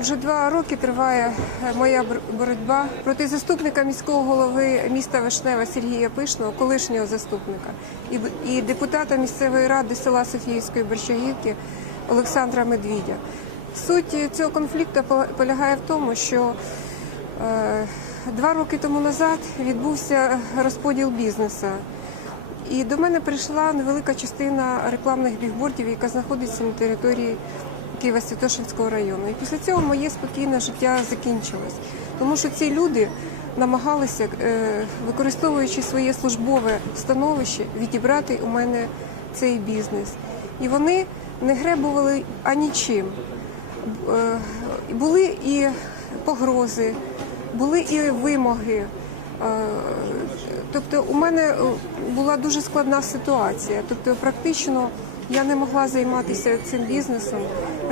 Вже два роки триває е, моя бор- боротьба проти заступника міського голови міста Вишнева Сергія Пишного, колишнього заступника, і, депутата місцевої ради села Софіївської Борщагівки Олександра Медвідя. Суть цього конфлікту полягає в тому, що е, два роки тому назад відбувся розподіл бізнесу. І до мене прийшла невелика частина рекламних бігбордів, яка знаходиться на території Києво-Святошинського району. І після цього моє спокійне життя закінчилось. Тому що ці люди намагалися, е, використовуючи своє службове становище, відібрати у мене цей бізнес. І вони не гребували анічим. Е, Були і погрози, були і вимоги. Е, Тобто у мене була дуже складна ситуація. Тобто, практично я не могла займатися цим бізнесом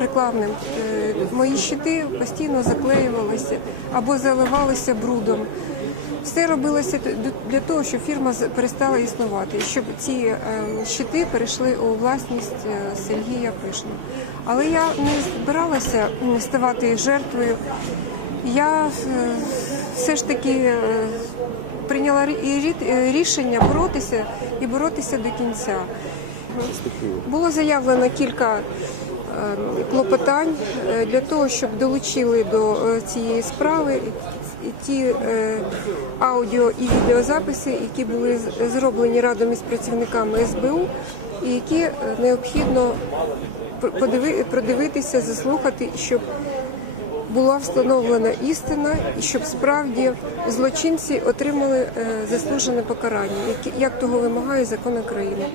рекламним. Е, Мої щити постійно заклеювалися або заливалися брудом. Все робилося для того, щоб фірма перестала існувати, щоб ці е, щити перейшли у власність е, Сергія Пишного. Але я не збиралася ставати жертвою. Я все ж таки прийняла рішення боротися і боротися до кінця. Було заявлено кілька е, клопотань е, для того, щоб долучили до е, цієї справи ті аудіо і відеозаписи, які були зроблені радом із працівниками СБУ, і які необхідно продивитися, заслухати, щоб була встановлена істина, і щоб справді злочинці отримали заслужене покарання, як того вимагає закон України.